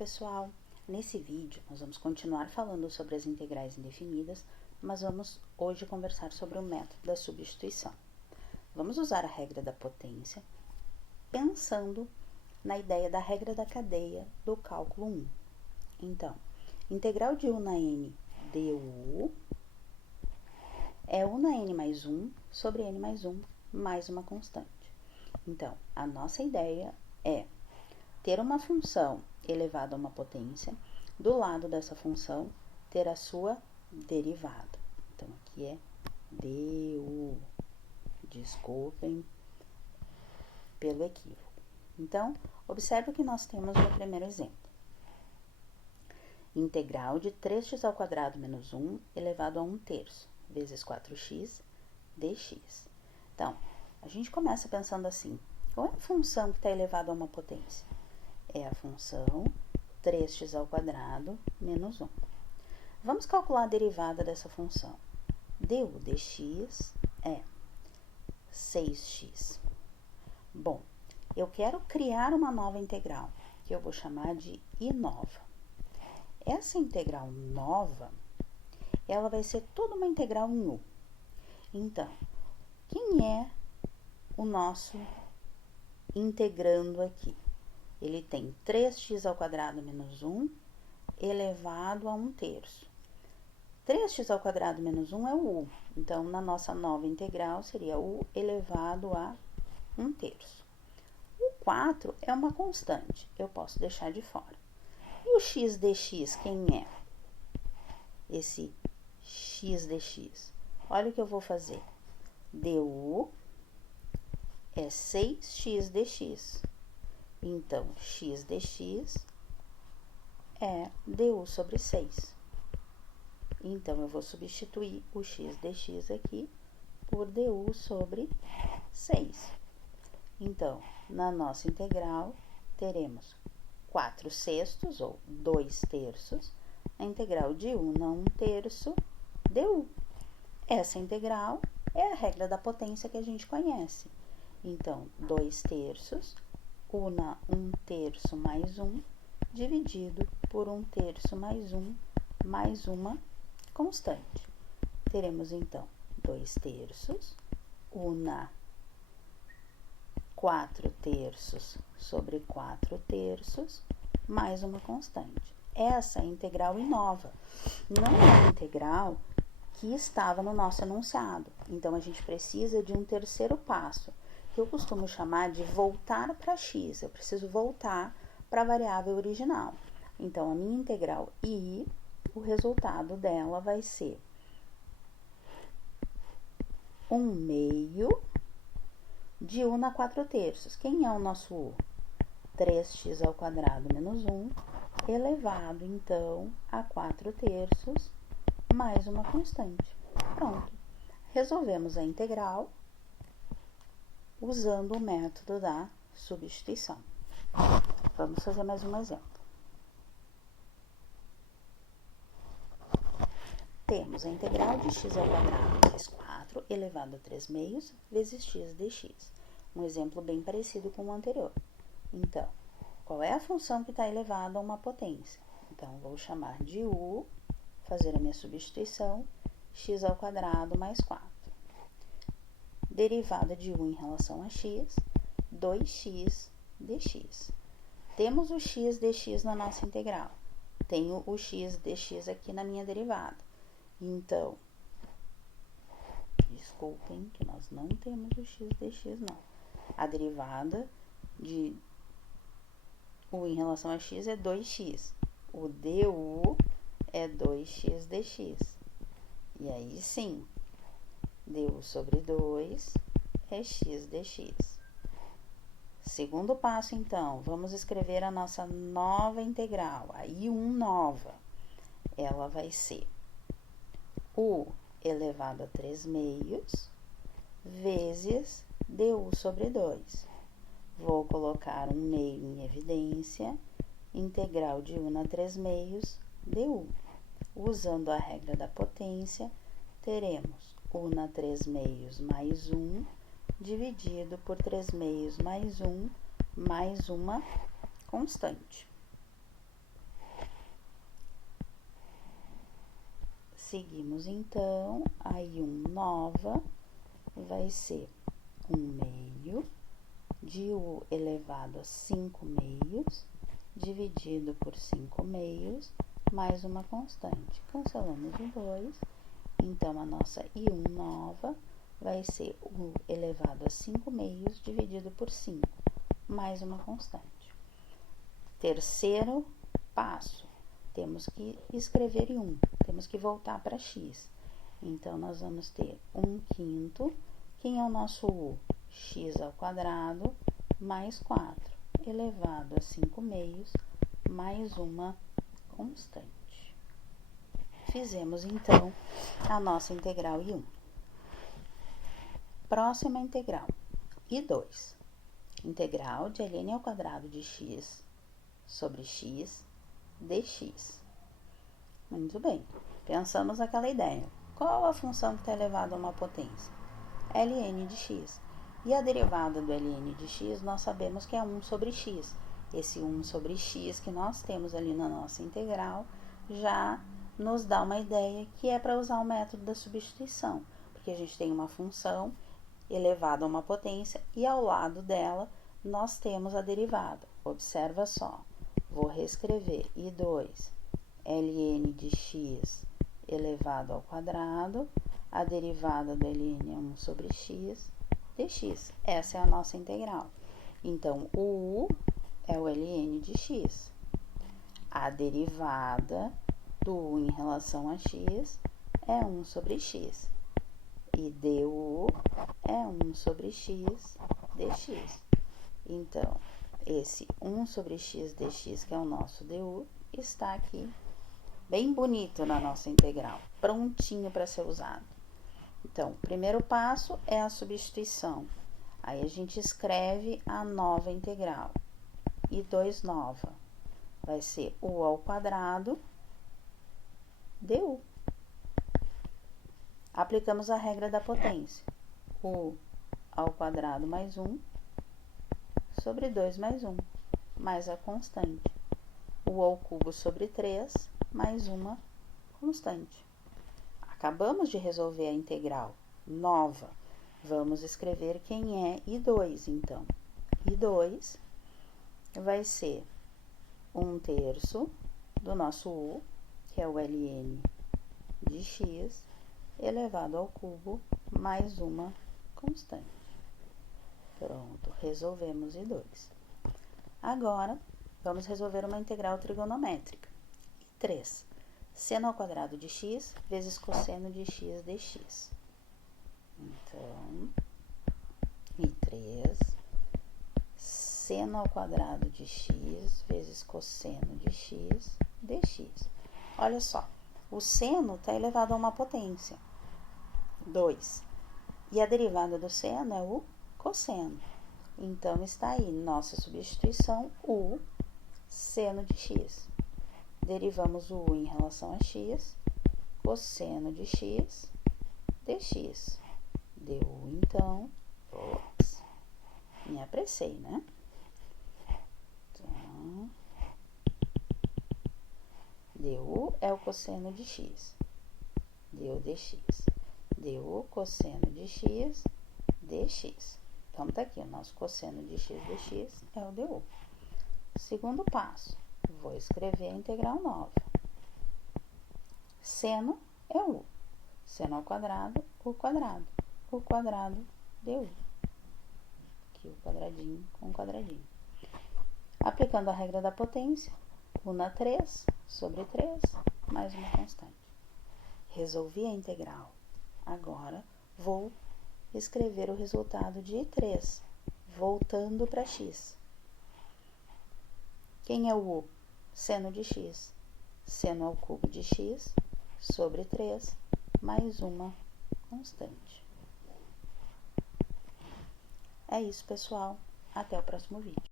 pessoal! Nesse vídeo nós vamos continuar falando sobre as integrais indefinidas, mas vamos hoje conversar sobre o método da substituição. Vamos usar a regra da potência, pensando na ideia da regra da cadeia do cálculo 1. Então, integral de u na n du é u na n mais 1 sobre n mais 1 mais uma constante. Então, a nossa ideia é ter uma função elevada a uma potência, do lado dessa função ter a sua derivada. Então, aqui é du. Desculpem pelo equívoco. Então, observe o que nós temos no primeiro exemplo. Integral de 3x² menos 1 elevado a 1/3 vezes 4x dx. Então, a gente começa pensando assim, qual é a função que está elevada a uma potência? É a função 3x² menos 1. Vamos calcular a derivada dessa função. Du dx é 6x. Bom, eu quero criar uma nova integral, que eu vou chamar de I nova. Essa integral nova, ela vai ser toda uma integral em U. Então, quem é o nosso integrando aqui? Ele tem 3x² menos 1 elevado a 1/3. 3x² menos 1 é o u. Então, na nossa nova integral, seria u elevado a 1/3. O 4 é uma constante, eu posso deixar de fora. E o x dx, quem é? Esse x dx. Olha o que eu vou fazer. Du é 6x dx. Então, x dx é du sobre 6. Então, eu vou substituir o x dx aqui por du sobre 6. Então, na nossa integral, teremos 4/6 ou 2/3, a integral de u na 1/3 du. Essa integral é a regra da potência que a gente conhece. Então, 2/3, u na 1/3 mais 1, dividido por 1/3 mais uma constante. Teremos, então, 2/3, u na 4/3 sobre 4/3, mais uma constante. Essa é a integral I nova. Não é a integral que estava no nosso enunciado. Então, a gente precisa de um terceiro passo, que eu costumo chamar de voltar para x. Eu preciso voltar para a variável original. Então, a minha integral I, o resultado dela vai ser 1/2 de u na 4/3. Quem é o nosso u? 3x² menos 1 elevado, então, a 4/3 mais uma constante. Pronto. Resolvemos a integral usando o método da substituição. Vamos fazer mais um exemplo. Temos a integral de x² mais 4 elevado a 3/2 vezes x dx. Um exemplo bem parecido com o anterior. Então, qual é a função que está elevada a uma potência? Então, vou chamar de u, fazer a minha substituição, x² mais 4. Derivada de u em relação a x, 2x dx. Temos o x dx na nossa integral. Tenho o x dx aqui na minha derivada. Então, desculpem que nós não temos o x dx, não. A derivada de u em relação a x é 2x. O du é 2x dx. E aí, sim, du sobre 2 é x dx. Segundo passo, então, vamos escrever a nossa nova integral, a I1 nova. Ela vai ser u elevado a 3/2 vezes du sobre 2. Vou colocar um meio em evidência, integral de u na 3/2 du. Usando a regra da potência, teremos u na 3/2 mais 1, dividido por 3/2 mais 1, mais uma constante. Seguimos, então, a I1 nova vai ser 1 meio de U elevado a 5 meios, dividido por 5 meios, mais uma constante. Cancelamos o 2, então, a nossa I1 nova vai ser U elevado a 5 meios, dividido por 5, mais uma constante. Terceiro passo, temos que escrever I1, temos que voltar para x. Então, nós vamos ter 1/5, quem é o nosso U? X ao quadrado, mais 4, elevado a 5 meios, mais uma constante. Fizemos, então, a nossa integral I1. Próxima integral, I2. Integral de ln ao quadrado de x sobre x dx. Muito bem, pensamos naquela ideia. Qual a função que está elevada a uma potência? ln de x. E a derivada do ln de x, nós sabemos que é 1 sobre x. Esse 1 sobre x que nós temos ali na nossa integral já nos dá uma ideia que é para usar o método da substituição, porque a gente tem uma função elevada a uma potência e ao lado dela nós temos a derivada. Observa só, vou reescrever I2 ln de x elevado ao quadrado, a derivada do ln é 1 sobre x dx. Essa é a nossa integral. Então, o U é o ln de x. A derivada do U em relação a x é 1 sobre x. E du é 1 sobre x dx. Então, esse 1 sobre x dx, que é o nosso du, está aqui bem bonito na nossa integral, prontinho para ser usado. Então, o primeiro passo é a substituição. Aí a gente escreve a nova integral. I2 nova vai ser U ao quadrado du. Aplicamos a regra da potência. U ao quadrado mais 1 sobre 2 mais 1, mais a constante. U ao cubo sobre 3, mais uma constante. Acabamos de resolver a integral nova. Vamos escrever quem é I2, então. I2 vai ser 1/3 do nosso U, que é o ln de x, elevado ao cubo, mais uma constante. Pronto, resolvemos I2. Agora, vamos resolver uma integral trigonométrica. I3, seno ao quadrado de x vezes cosseno de x dx. Então, I3, seno ao quadrado de x vezes cosseno de x dx. Olha só, o seno está elevado a uma potência, 2. E a derivada do seno é o cosseno. Então, está aí nossa substituição, U, seno de x. Derivamos o U em relação a x, cosseno de x dx. Deu, então, ops, me apressei, né? Então, du é o cosseno de x, deu dx. Du cosseno de x dx. Então, tá aqui, o nosso cosseno de x dx é o du. Segundo passo, vou escrever a integral nova. Seno é U. Seno ao quadrado, U quadrado. U quadrado du. Aqui o quadradinho com o quadradinho. Aplicando a regra da potência, U na 3 sobre 3, mais uma constante. Resolvi a integral. Agora, vou escrever o resultado de I3, voltando para x. Quem é o U? Seno de x. Seno ao cubo de x sobre 3, mais uma constante. É isso, pessoal. Até o próximo vídeo.